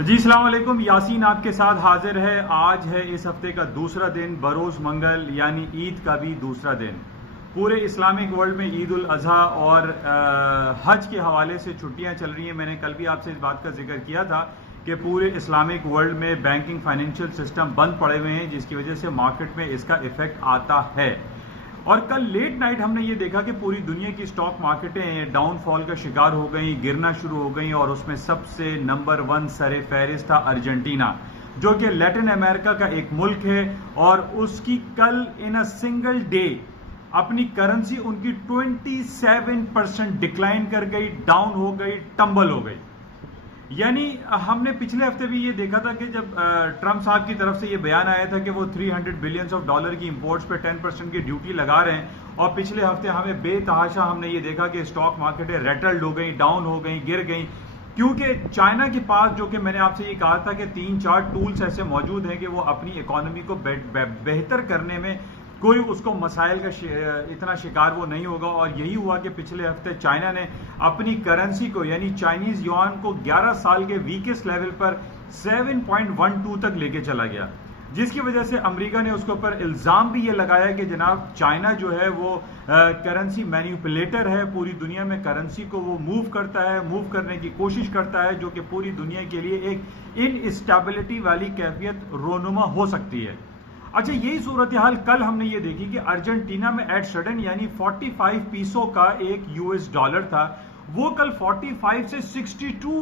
جی السلام علیکم، یاسین آپ کے ساتھ حاضر ہے۔ آج ہے اس ہفتے کا دوسرا دن، بروز منگل، یعنی عید کا بھی دوسرا دن۔ پورے اسلامک ورلڈ میں عید الاضحیٰ اور حج کے حوالے سے چھٹیاں چل رہی ہیں۔ میں نے کل بھی آپ سے اس بات کا ذکر کیا تھا کہ پورے اسلامک ورلڈ میں بینکنگ فائنینشیل سسٹم بند پڑے ہوئے ہیں، جس کی وجہ سے مارکیٹ میں اس کا ایفیکٹ آتا ہے۔ اور کل لیٹ نائٹ ہم نے یہ دیکھا کہ پوری دنیا کی سٹاک مارکیٹیں ڈاؤن فال کا شکار ہو گئیں، گرنا شروع ہو گئیں، اور اس میں سب سے نمبر 1 سر فہرست تھا ارجنٹینا، جو کہ لیٹن امریکہ کا ایک ملک ہے، اور اس کی کل ان اے سنگل ڈے اپنی کرنسی ان کی 27% ڈکلائن کر گئی، ڈاؤن ہو گئی، ٹمبل ہو گئی۔ یعنی ہم نے پچھلے ہفتے بھی یہ دیکھا تھا کہ جب ٹرمپ صاحب کی طرف سے یہ بیان آیا تھا کہ وہ $300 بلین کی امپورٹس پہ 10% کی ڈیوٹی لگا رہے ہیں، اور پچھلے ہفتے ہمیں بے تحاشا ہم نے یہ دیکھا کہ اسٹاک مارکیٹیں ریٹلڈ ہو گئیں، ڈاؤن ہو گئیں، گر گئیں، کیونکہ چائنا کے پاس، جو کہ میں نے آپ سے یہ کہا تھا کہ 3-4 ٹولز ایسے موجود ہیں کہ وہ اپنی اکانومی کو بہتر کرنے میں کوئی اس کو مسائل کا اتنا شکار وہ نہیں ہوگا، اور یہی ہوا کہ پچھلے ہفتے چائنا نے اپنی کرنسی کو، یعنی چائنیز یوان کو 11 سال کے ویکسٹ لیول پر 7.12 تک لے کے چلا گیا، جس کی وجہ سے امریکہ نے اس کے اوپر الزام بھی یہ لگایا کہ جناب چائنا جو ہے وہ کرنسی مینیپولیٹر ہے، پوری دنیا میں کرنسی کو وہ موو کرتا ہے، موو کرنے کی کوشش کرتا ہے، جو کہ پوری دنیا کے لیے ایک انسٹیبلٹی والی کیفیت رونما ہو سکتی ہے۔ اچھا، یہی صورتحال کل ہم نے یہ دیکھی کہ ارجنٹینا میں ایٹ سڈن، یعنی 45 پیسوں کا ایک $US تھا، وہ کل 45 سے 62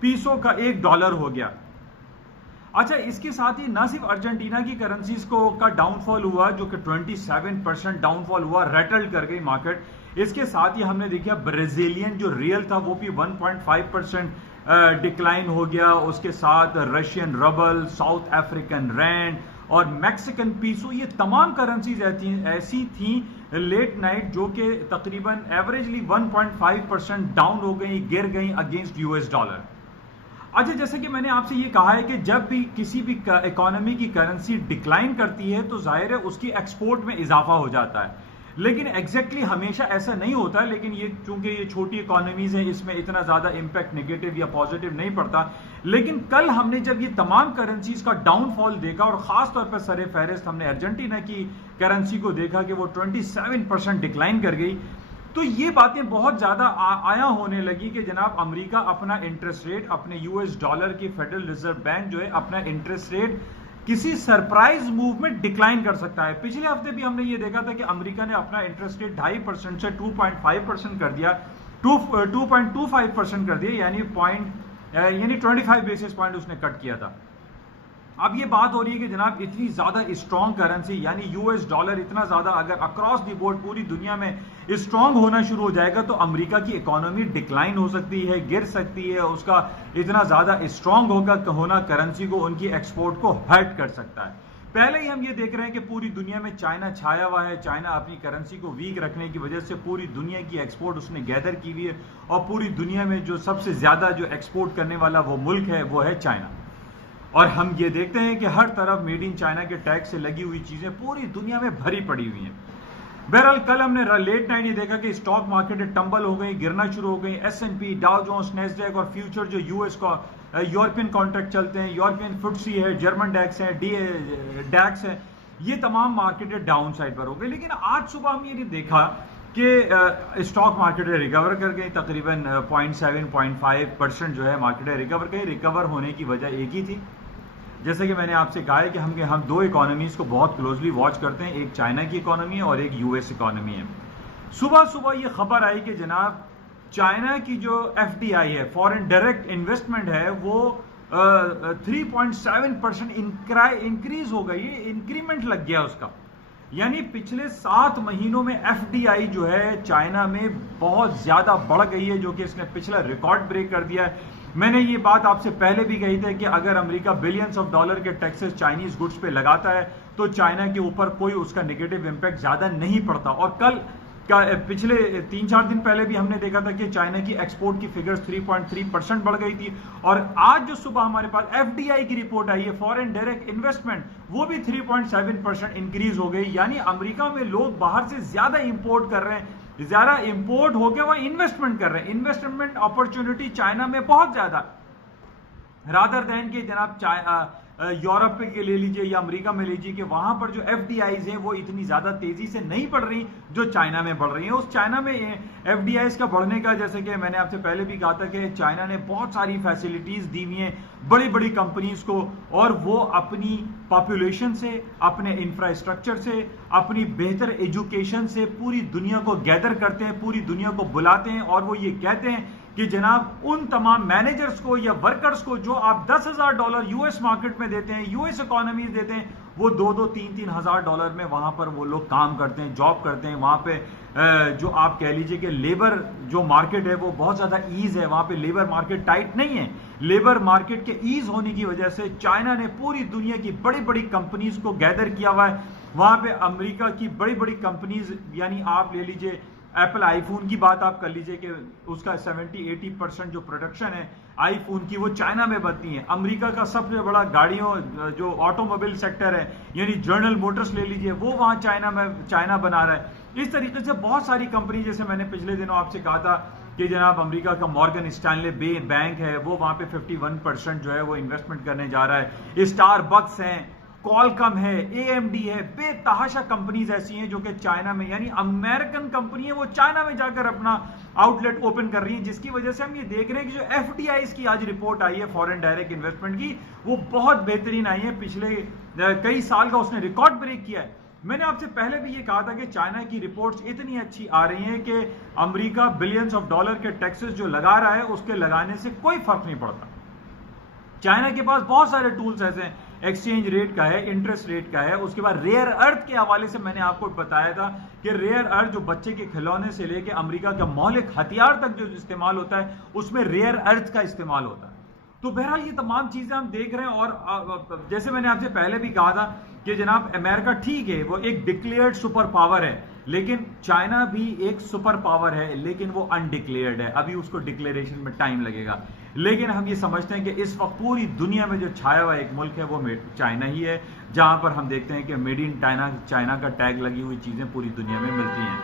پیسوں کا $1 ہو گیا۔ اچھا، اس کے ساتھ ہی نہ صرف ارجنٹینا کی کرنسیز کا ڈاؤن فال ہوا، جو کہ 27% ڈاؤن فال ہوا، ریٹلڈ کر گئی مارکیٹ، اس کے ساتھ ہی ہم نے دیکھا برازیلین جو ریل تھا وہ بھی 1.5% ڈکلائن ہو گیا، اس کے ساتھ رشین ربل، ساؤتھ افریقن رینڈ اور میکسیکن پیسو، یہ تمام کرنسیز ایسی تھیں لیٹ نائٹ جو کہ تقریباً ایوریجلی 1.5% ڈاؤن ہو گئیں، گر گئیں اگینسٹ $۔ اچھا، جیسے کہ میں نے آپ سے یہ کہا ہے کہ جب بھی کسی بھی اکانومی کی کرنسی ڈکلائن کرتی ہے تو ظاہر ہے اس کی ایکسپورٹ میں اضافہ ہو جاتا ہے، لیکن ایگزیکٹلی ہمیشہ ایسا نہیں ہوتا، لیکن یہ چونکہ یہ چھوٹی اکانومیز ہیں، اس میں اتنا زیادہ امپیکٹ نیگیٹو یا پازیٹیو نہیں پڑتا۔ لیکن کل ہم نے جب یہ تمام کرنسیز کا ڈاؤن فال دیکھا، اور خاص طور پر سر فہرست ہم نے ارجنٹینا کی کرنسی کو دیکھا کہ وہ 27% ڈکلائن کر گئی، تو یہ باتیں بہت زیادہ آیا ہونے لگی کہ جناب امریکہ اپنا انٹرسٹ ریٹ، اپنے $، کی فیڈرل ریزرو بینک جو ہے اپنا انٹرسٹ ریٹ کسی سرپرائز موو میں ڈکلائن کر سکتا ہے۔ پچھلے ہفتے بھی ہم نے یہ دیکھا تھا کہ امریکہ نے اپنا انٹرسٹ ریٹ 2.5% سے 2.5% کر دیا، 2.25% کر دیا، یعنی 25 بیسس پوائنٹ اس نے کٹ کیا تھا۔ اب یہ بات ہو رہی ہے کہ جناب اتنی زیادہ اسٹرانگ کرنسی، یعنی $، اتنا زیادہ اگر اکراس دی بورڈ پوری دنیا میں اسٹرانگ ہونا شروع ہو جائے گا تو امریکہ کی اکانومی ڈکلائن ہو سکتی ہے، گر سکتی ہے، اس کا اتنا زیادہ اسٹرانگ ہونا کرنسی کو، ان کی ایکسپورٹ کو ہرٹ کر سکتا ہے۔ پہلے ہی ہم یہ دیکھ رہے ہیں کہ پوری دنیا میں چائنا چھایا ہوا ہے، چائنا اپنی کرنسی کو ویک رکھنے کی وجہ سے پوری دنیا کی ایکسپورٹ اس نے گیدر کی ہوئی ہے، اور پوری دنیا میں جو سب سے زیادہ جو ایکسپورٹ کرنے والا وہ ملک ہے وہ ہے چائنا، اور ہم یہ دیکھتے ہیں کہ ہر طرف میڈ ان چائنا کے ٹیگ سے لگی ہوئی چیزیں پوری دنیا میں بھری پڑی ہوئی ہیں۔ بہرحال کل ہم نے لیٹ نائٹ یہ دیکھا کہ اسٹاک مارکیٹیں ٹمبل ہو گئی، گرنا شروع ہو گئی، S&P، ڈاؤ جونز، نیسڈیک اور فیوچر جو US کا یورپین کانٹریکٹ چلتے ہیں، یورپین فٹسی ہے، جرمن ڈیکس ہے، ڈیکس ہے، یہ تمام مارکیٹیں ڈاؤن سائڈ پر ہو گئی۔ لیکن آج صبح ہم یہ دیکھا کہ اسٹاک مارکیٹیں ریکور کر گئی، تقریباً 0.7-0.5% جو ہے مارکیٹیں ریکور گئی۔ ریکور ہونے کی وجہ ایک ہی تھی، جیسے کہ میں نے آپ سے کہا ہے کہ ہم دو اکانومیز کو بہت کلوزلی واچ کرتے ہیں، ایک چائنا کی اکانومی ہے اور ایک US اکانومی ہے۔ صبح یہ خبر آئی کہ جناب چائنا کی جو FDI ہے، فورن ڈائریکٹ انویسٹمنٹ ہے، وہ 3.7% انکریز ہو گئی، انکریمنٹ لگ گیا اس کا، یعنی پچھلے 7 مہینوں میں FDI جو ہے چائنا میں بہت زیادہ بڑھ گئی ہے، جو کہ اس نے پچھلا ریکارڈ بریک کر دیا ہے۔ میں نے یہ بات آپ سے پہلے بھی کہی تھی کہ اگر امریکہ $بلین کے ٹیکسز چائنیز گڈز پہ لگاتا ہے تو چائنا کے اوپر کوئی اس کا نگیٹو امپیکٹ زیادہ نہیں پڑتا، اور کل پچھلے 3-4 دن پہلے بھی ہم نے دیکھا تھا کہ چائنا کی ایکسپورٹ کی فگرز 3.3% بڑھ گئی تھی، اور آج جو صبح ہمارے پاس FDI کی رپورٹ آئی ہے، فورن ڈائریکٹ انویسٹمنٹ، وہ بھی 3.7% انکریز ہو گئی، یعنی امریکہ میں لوگ باہر سے زیادہ امپورٹ کر رہے ہیں، زیادہ امپورٹ ہو کے وہ انویسٹمنٹ کر رہے ہیں، انویسٹمنٹ اپرچونٹی چائنا میں بہت زیادہ۔ رادر دین کہ جناب یورپ کے لے لیجئے یا امریکہ میں لیجئے کہ وہاں پر جو ایف ڈی آئیز ہیں وہ اتنی زیادہ تیزی سے نہیں بڑھ رہی جو چائنا میں بڑھ رہی ہیں. اس چائنا میں ایف ڈی آئیز کا بڑھنے کا, جیسے کہ میں نے آپ سے پہلے بھی کہا تھا کہ چائنا نے بہت ساری فیسلٹیز دی ہوئی ہیں بڑی بڑی کمپنیز کو, اور وہ اپنی پاپولیشن سے, اپنے انفراسٹرکچر سے, اپنی بہتر ایجوکیشن سے پوری دنیا کو گیدر کرتے ہیں, پوری دنیا کو بلاتے ہیں, اور وہ یہ کہتے ہیں کہ جناب ان تمام مینیجرز کو یا ورکرز کو جو آپ $10,000 یو ایس مارکیٹ میں دیتے ہیں, یو ایس اکانومیز دیتے ہیں, وہ $2,000-3,000 میں وہاں پر وہ لوگ کام کرتے ہیں, جاب کرتے ہیں. وہاں پہ جو آپ کہہ لیجئے کہ لیبر جو مارکیٹ ہے وہ بہت زیادہ ایز ہے, وہاں پہ لیبر مارکیٹ ٹائٹ نہیں ہے. لیبر مارکیٹ کے ایز ہونے کی وجہ سے چائنا نے پوری دنیا کی بڑی بڑی کمپنیز کو گیدر کیا ہوا ہے. وہاں پہ امریکہ کی بڑی بڑی کمپنیز, یعنی آپ لے لیجئے ایپل آئی فون کی بات آپ کر لیجئے کہ اس کا 70-80% جو پروڈکشن ہے آئی فون کی وہ چائنا میں بنتی ہیں. امریکہ کا سب سے بڑا گاڑیوں جو آٹو موبائل سیکٹر ہے یعنی جنرل موٹرز لے لیجئے, وہ وہاں چائنا بنا رہا ہے. اس طریقے سے بہت ساری کمپنی, جیسے میں نے پچھلے دنوں آپ سے کہا تھا کہ جناب امریکہ کا مارگن اسٹینلے بینک ہے وہ وہاں پہ 51% جو ہے وہ انویسٹمنٹ کرنے جا رہا ہے. اسٹار بکس ہیں, کالکم ہے, اے ایم ڈی ہے, بے تحاشا کمپنیز ایسی ہیں جو کہ چائنا میں, یعنی امریکن کمپنی ہے وہ چائنا میں جا کر اپنا آؤٹ لیٹ اوپن کر رہی ہیں, جس کی وجہ سے ہم یہ دیکھ رہے ہیں کہ جو ایف ڈی آئیز کی آج رپورٹ آئی ہے فورن ڈائریکٹ انویسٹمنٹ کی, وہ بہت بہترین آئی ہے. پچھلے کئی سال کا اس نے ریکارڈ بریک کیا ہے. میں نے آپ سے پہلے بھی یہ کہا تھا کہ چائنا کی رپورٹس اتنی اچھی آ رہی ہیں کہ امریکہ بلینز آف ڈالر کے ٹیکسز جو لگا رہا ہے اس کے لگانے سے کوئی فرق نہیں پڑتا. چائنا کے پاس بہت سارے ٹولز ایسے ہیں, ایکسچینج ریٹ کا ہے, انٹرسٹ ریٹ کا ہے. اس کے بعد ریئر ارتھ کے حوالے سے میں نے آپ کو بتایا تھا کہ ریئر ارتھ جو بچے کے کھلونے سے لے کے امریکہ کا مہلک ہتھیار تک جو استعمال ہوتا ہے اس میں ریئر ارتھ کا استعمال ہوتا ہے. تو بہرحال یہ تمام چیزیں ہم دیکھ رہے ہیں. اور جیسے میں نے آپ سے پہلے بھی کہا تھا کہ جناب امریکہ ٹھیک ہے وہ ایک ڈکلیئرڈ سپر پاور ہے, لیکن چائنا بھی ایک سپر پاور ہے لیکن وہ انڈکلیئرڈ ہے. ابھی اس کو ڈکلیریشن میں ٹائم لگے گا. لیکن ہم یہ سمجھتے ہیں کہ اس وقت پوری دنیا میں جو چھایا ہوا ایک ملک ہے وہ چائنا ہی ہے, جہاں پر ہم دیکھتے ہیں کہ میڈ ان چائنا کا ٹیگ لگی ہوئی چیزیں پوری دنیا میں ملتی ہیں.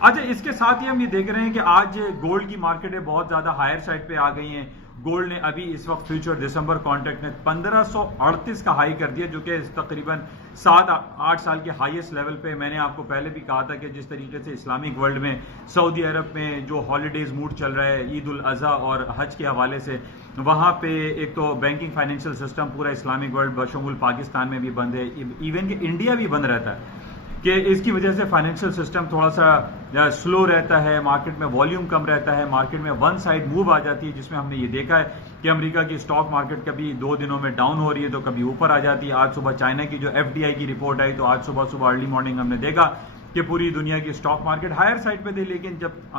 اچھا, اس کے ساتھ ہی ہم یہ دیکھ رہے ہیں کہ آج گولڈ کی مارکیٹیں بہت زیادہ ہائر سائڈ پہ آ گئی ہیں. گولڈ نے ابھی اس وقت فیوچر دسمبر کانٹریکٹ نے 1538 کا ہائی کر دیا, جو کہ تقریباً 7-8 سال کے ہائیسٹ لیول پہ. میں نے آپ کو پہلے بھی کہا تھا کہ جس طریقے سے اسلامک ورلڈ میں سعودی عرب میں جو ہالیڈیز موڈ چل رہا ہے عید الاضحیٰ اور حج کے حوالے سے, وہاں پہ ایک تو بینکنگ فائنینشیل سسٹم پورا اسلامک ورلڈ بشمول پاکستان میں بھی بند ہے, ایون کہ انڈیا بھی بند رہتا ہے, کہ اس کی وجہ سے فائنینشیل سسٹم تھوڑا سا سلو رہتا ہے, مارکیٹ میں والیوم کم رہتا ہے, مارکیٹ میں ون سائڈ موو آ جاتی ہے, جس میں ہم نے یہ دیکھا ہے کہ امریکہ کی اسٹاک مارکیٹ کبھی 2 دنوں میں ڈاؤن ہو رہی ہے تو کبھی اوپر آ جاتی ہے. آج صبح چائنا کی جو ایف ڈی آئی کی رپورٹ آئی تو آج صبح ارلی مارننگ ہم نے دیکھا کہ پوری دنیا کی اسٹاک مارکیٹ ہائر سائڈ پہ تھی, لیکن جب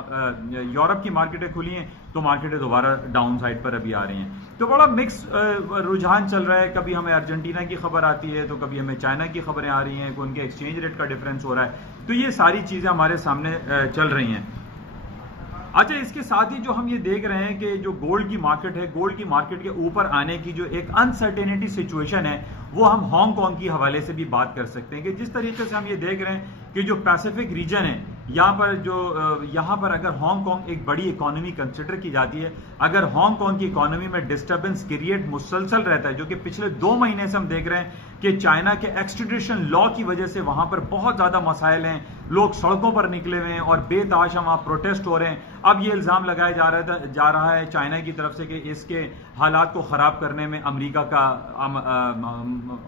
یورپ کی مارکیٹیں کھلی ہیں تو مارکیٹیں دوبارہ ڈاؤن سائڈ پر ابھی آ رہی ہیں. تو بڑا مکس رجحان چل رہا ہے. کبھی ہمیں ارجنٹینا کی خبر آتی ہے تو کبھی ہمیں چائنا کی خبریں آ رہی ہیں, کہ ان کے ایکسچینج ریٹ کا ڈفرینس ہو رہا ہے. تو یہ ساری چیزیں ہمارے سامنے چل رہی ہیں. اچھا, اس کے ساتھ ہی جو ہم یہ دیکھ رہے ہیں کہ جو گولڈ کی مارکیٹ ہے, گولڈ کی مارکیٹ کے اوپر آنے کی جو ایک انسرٹینٹی سچویشن ہے وہ ہم ہانگ کانگ کی حوالے سے بھی بات کر سکتے ہیں, کہ جس طریقے سے ہم یہ دیکھ رہے ہیں کہ جو پیسیفک ریجن ہے یہاں پر اگر ہانگ کانگ ایک بڑی اکانومی کنسیڈر کی جاتی ہے, اگر ہانگ کانگ کی اکانومی میں ڈسٹربنس کریٹ مسلسل رہتا ہے, جو کہ پچھلے 2 مہینے سے ہم دیکھ رہے ہیں کہ چائنا کے ایکسٹریڈیشن لا کی وجہ سے وہاں پر بہت زیادہ مسائل ہیں, لوگ سڑکوں پر نکلے ہوئے ہیں اور بے تحاشا وہاں پروٹیسٹ ہو رہے ہیں. اب یہ الزام لگایا جا رہا ہے چائنا کی طرف سے کہ اس کے حالات کو خراب کرنے میں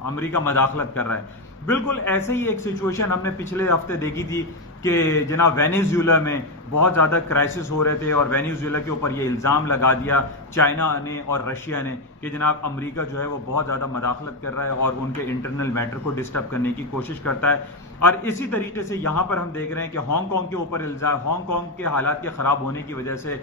امریکہ مداخلت کر رہا ہے. بالکل ایسے ہی ایک سچویشن ہم نے پچھلے ہفتے دیکھی تھی کہ جناب وینیزویلا میں بہت زیادہ کرائسس ہو رہے تھے, اور وینیزویلا کے اوپر یہ الزام لگا دیا چائنا نے اور رشیا نے کہ جناب امریکہ جو ہے وہ بہت زیادہ مداخلت کر رہا ہے اور ان کے انٹرنل میٹر کو ڈسٹرب کرنے کی کوشش کرتا ہے. اور اسی طریقے سے یہاں پر ہم دیکھ رہے ہیں کہ ہانگ کانگ کے اوپر ہانگ کانگ کے حالات کے خراب ہونے کی وجہ سے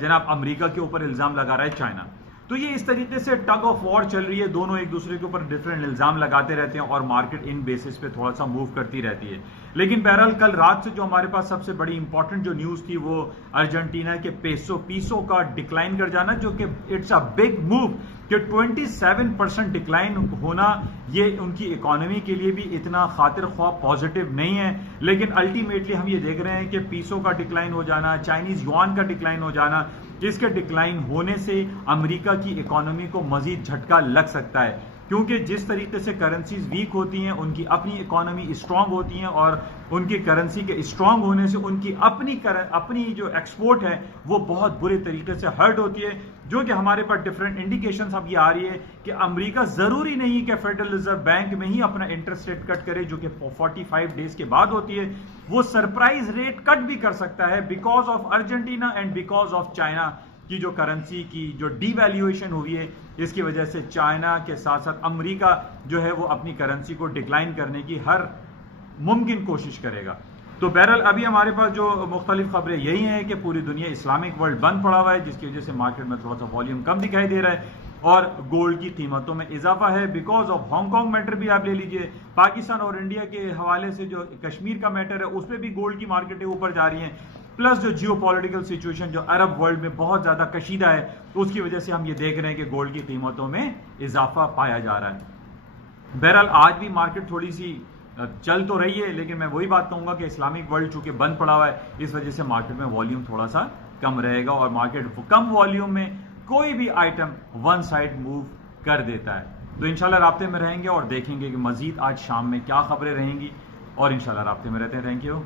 جناب امریکہ کے اوپر الزام لگا رہا ہے چائنا. تو یہ اس طریقے سے ٹگ آف وار چل رہی ہے, دونوں ایک دوسرے کے اوپر ڈفرینٹ الزام لگاتے رہتے ہیں اور مارکیٹ ان بیسس پہ تھوڑا سا موو کرتی رہتی ہے. لیکن بہرحال کل رات سے جو ہمارے پاس سب سے بڑی امپورٹنٹ جو نیوز تھی وہ ارجنٹینا کے پیسو کا ڈکلائن کر جانا, جو کہ اٹس اے بگ موو, کہ 27% ڈکلائن ہونا یہ ان کی اکانومی کے لیے بھی اتنا خاطر خواہ پازیٹیو نہیں ہے. لیکن الٹیمیٹلی ہم یہ دیکھ رہے ہیں کہ پیسو کا ڈکلائن ہو جانا, چائنیز یوان کا ڈکلائن ہو جانا, کہ اس کے ڈکلائن ہونے سے امریکہ کی اکانومی کو مزید جھٹکا لگ سکتا ہے، کیونکہ جس طریقے سے کرنسیز ویک ہوتی ہیں ان کی اپنی اکانومی اسٹرانگ ہوتی ہیں، اور ان کی کرنسی کے اسٹرانگ ہونے سے ان کی اپنی جو ایکسپورٹ ہے وہ بہت برے طریقے سے ہرٹ ہوتی ہے، جو کہ ہمارے پاس ڈفرینٹ انڈیکیشنز اب یہ آ رہی ہے کہ امریکہ ضروری نہیں کہ فیڈرل ریزرو بینک میں ہی اپنا انٹرسٹ ریٹ کٹ کرے، جو کہ 45 ڈیز کے بعد ہوتی ہے، وہ سرپرائز ریٹ کٹ بھی کر سکتا ہے because of Argentina and because of China کی جو کرنسی کی جو ڈی ویلیویشن ہوئی ہے، اس کی وجہ سے چائنا کے ساتھ ساتھ امریکہ جو ہے وہ اپنی کرنسی کو ڈکلائن کرنے کی ہر ممکن کوشش کرے گا۔ تو بہرحال ابھی ہمارے پاس جو مختلف خبریں یہی ہیں کہ پوری دنیا اسلامک ورلڈ بند پڑا ہوا ہے، جس کی وجہ سے مارکیٹ میں تھوڑا سا والیوم کم دکھائی دے رہا ہے، اور گولڈ کی قیمتوں میں اضافہ ہے because of Hong Kong matter بھی آپ لے لیجئے، پاکستان اور انڈیا کے حوالے سے جو کشمیر کا میٹر ہے اس پہ بھی گولڈ کی مارکیٹیں اوپر جا رہی ہیں، پلس جو جیو پولیٹیکل سچویشن جو عرب ورلڈ میں بہت زیادہ کشیدہ ہے، اس کی وجہ سے ہم یہ دیکھ رہے ہیں کہ گولڈ کی قیمتوں میں اضافہ پایا جا رہا ہے۔ بہرحال آج بھی مارکیٹ تھوڑی سی چل تو رہی ہے، لیکن میں وہی بات کہوں گا کہ اسلامک ورلڈ چونکہ بند پڑا ہوا ہے، اس وجہ سے مارکیٹ میں والیوم تھوڑا سا کم رہے گا، اور مارکیٹ کم والیوم میں کوئی بھی آئٹم ون سائڈ موو کر دیتا ہے۔ تو انشاءاللہ رابطے میں رہیں گے اور دیکھیں گے کہ مزید آج شام میں کیا خبریں رہیں گی، اور انشاءاللہ رابطے میں رہتے ہیں۔ Thank you.